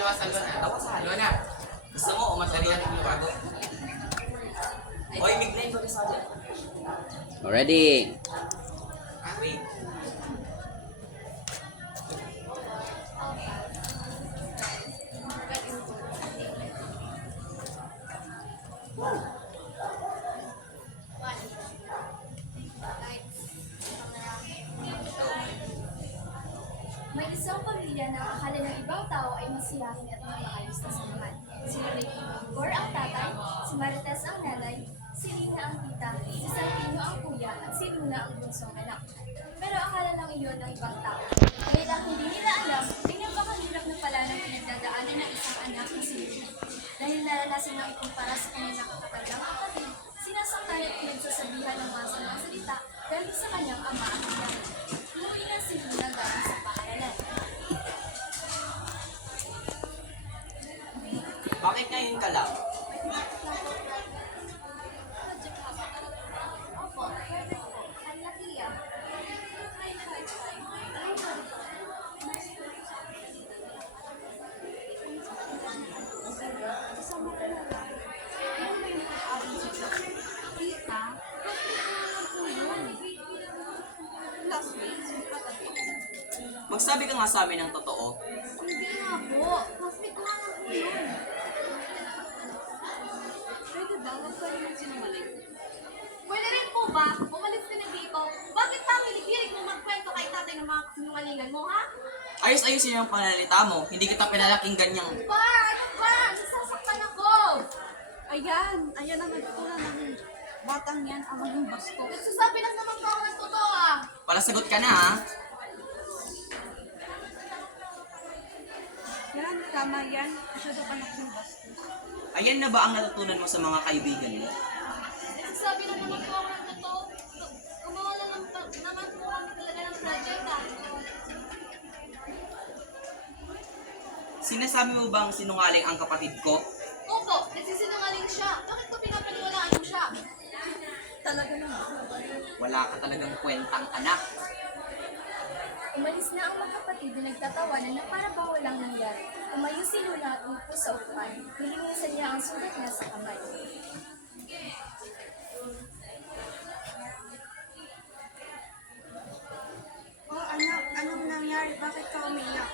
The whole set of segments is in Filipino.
liwasan Luna. Tawasan. Luna. Gusto mo umatarihan ng liwago? Oy, big name ko sa atin. Already. Wait. May isang pamilya na akala ng ibang tao ay masiyahin at maayos na samahan. Sina Igor ang tatay, si Marites ang nanay, si Rina ang tita, si Santino ang kuya, at si Luna ang bunsong anak. Pero akala lang iyon ng ibang tao. Ngayon ang hindi nila alam, ay napakahirap na pala ng pinagdadaanan ng isang anak na si Luna. Dahil naranasan ng ikumpara sa kanyang nakakatagang kapatid, sinasaktan at pinagsasabihan ng masamang salita dahil sa kanyang ama ang biyahe. Umuwi na si Luna galing sa paaralan. Bakit ngayon ka lang? Opo, pwede po. Ang laki yan. Kasama ko na lang. Ano ba yung pag-aaral sa Tita? Classmates? Magsabi ka nga sa amin ng totoo. Hindi nga po. Classmate ko nga lang po yun. Pwede ba? Huwag ka rin magsinungaling. Pwede rin po ba? Umalis ka na dito. Bakit pa pinipilit mo magkwento kay tatay ng mga sinungalingan mo, ha? Ayos-ayusin yung panalita mo. Hindi kita pinalaking ganyang. Pa! Ano ba? Nasasaktan ako! Ayan ang nagtutulak ng batang yan ang maging basto. Nagsasabi lang naman ko ako ng totoo, ah! Palasagot ka na ha. Yan, tama yan. Masyado ka naging basto. Ayan na ba ang natutunan mo sa mga kaibigan mo? Nagsasabi lang naman ko ako ng totoo. Gumawa lang naman po kami talaga ng project, ah. Sinasabi mo bang sinungaling ang kapatid ko? Opo, nagsisinungaling siya. Bakit ko pinapaniwalaan mo siya? Talaga naman. Wala ka talagang kwentang anak. Umalis na ang magkapatid na nagtatawanan na para bang walang nangyari. Umayo si Luna at umupo sa upuan. Nilinisan niya ang sugat niya sa kamay. Oh, anak, anong nangyari? Bakit ka umiyak?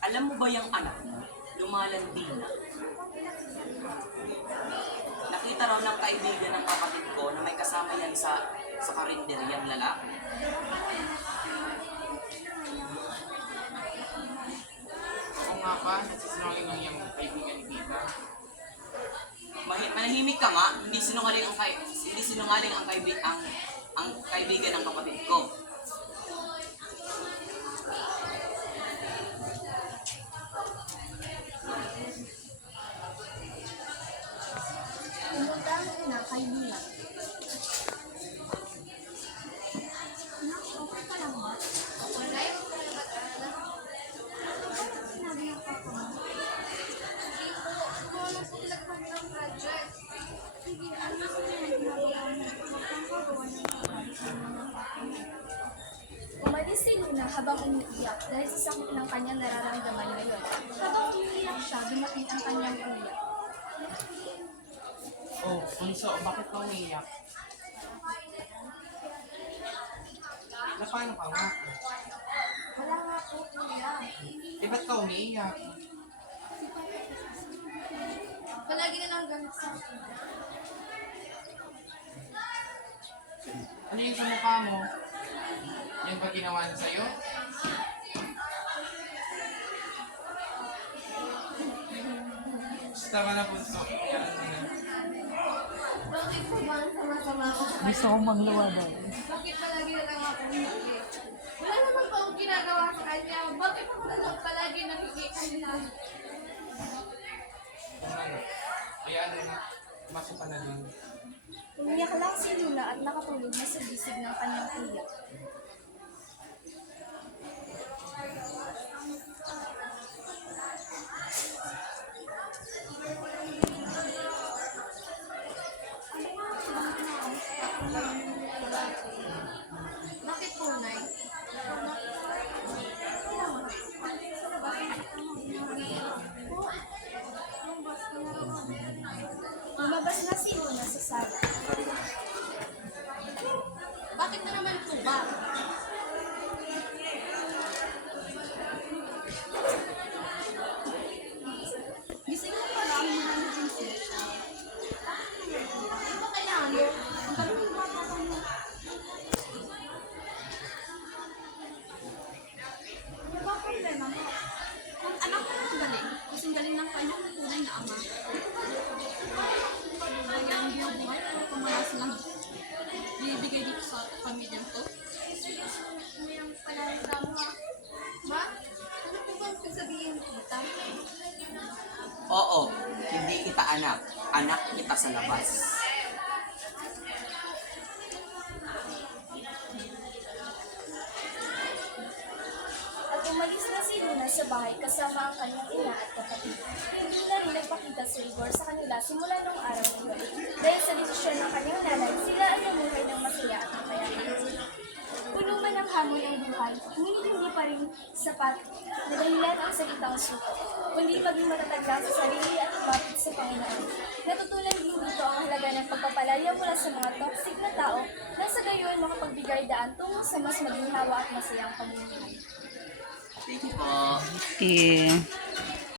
Alam mo ba yung anak mo? Lumalandi na. Nakita raw ng kaibigan ng kapatid ko na may kasama yan sa karinderyang lalaki. Oo nga pa, nagsisinungaling lang yung kaibigan ni Tita. Manahimik ka nga, hindi sinungaling ang kaibigan ng kapatid ko. Pumunta ang Luna kay Luna. Anak, okay ka lang ba? Wala yung Sinabi ng papa mo. gumawa sila kami ng project. Sige, ano sa mga ginagawa mo? Huwag kang gagawa ng pagkalit sa mga papa mo. Umalis si Luna habang umiiyak dahil sa sakit ng kanyang nararamdaman ngayon. Habang umiiyak siya, dumating ang kanyang kuya. Oh, Bunso, bakit ka umiiyak? Na paano ka nga? Wala nga po kuya. Eh, ba't ka umiiyak? Palagi na lang ganit sa akin. Ano yung sa mukha mo? Yan ba ginawa niya sa'yo? Tama na, Bunso. Yan na. Bakit po ba ang sama-sama ako sa Gusto kong mangluwadan. Bakit palagi na lang ako hindi? Wala naman po akong ginagawa sa kanya. Bakit ako na lang palagi nangingi kanina? Ano? Ayan na. Masok ka na dun. Umiyak lang si Luna at nakatulog na sa bisig ng kanyang kuya. Lumabas na si Luna sa sala. Bakit na naman ito ba? Gising mo pa lang, mahal din siya. Ano ba kailangan mo? Ang galing ng bata ko mo. Ano ba ang problema mo? Kung anak ko ang galing, kasing galing ng kanyang tunay na ama. Kaya ang binubuhay ko kung wala silang bibigay dito sa pamilyang to. Ano yung panalita mo, ha? Ma? Ano po bang sasabihin ni tita? Oo, hindi kita anak. Anak kita sa labas. At umalis na si Luna sa bahay kasama ang kanyang ina at kapatid. Hindi na rin nagpakita si Igor sa kanila simula nung araw na yun. Dahil sa desisyon ng kanyang nanay, sila ay namuhay ng masaya at mapayaman. Puno man ng hamon ang buhay, ngunit hindi pa rin sapat na dahilan ang salitang suko, kundi maging matatag lang sa sarili at lumapit sa Panginoon. Natutunan din dito ang halaga ng pagpapalaya mula sa mga toxic na tao na sa gayon makapagbigay daan tungo sa mas maginhawa at masayang pamumuhay. Thank you po. Okay.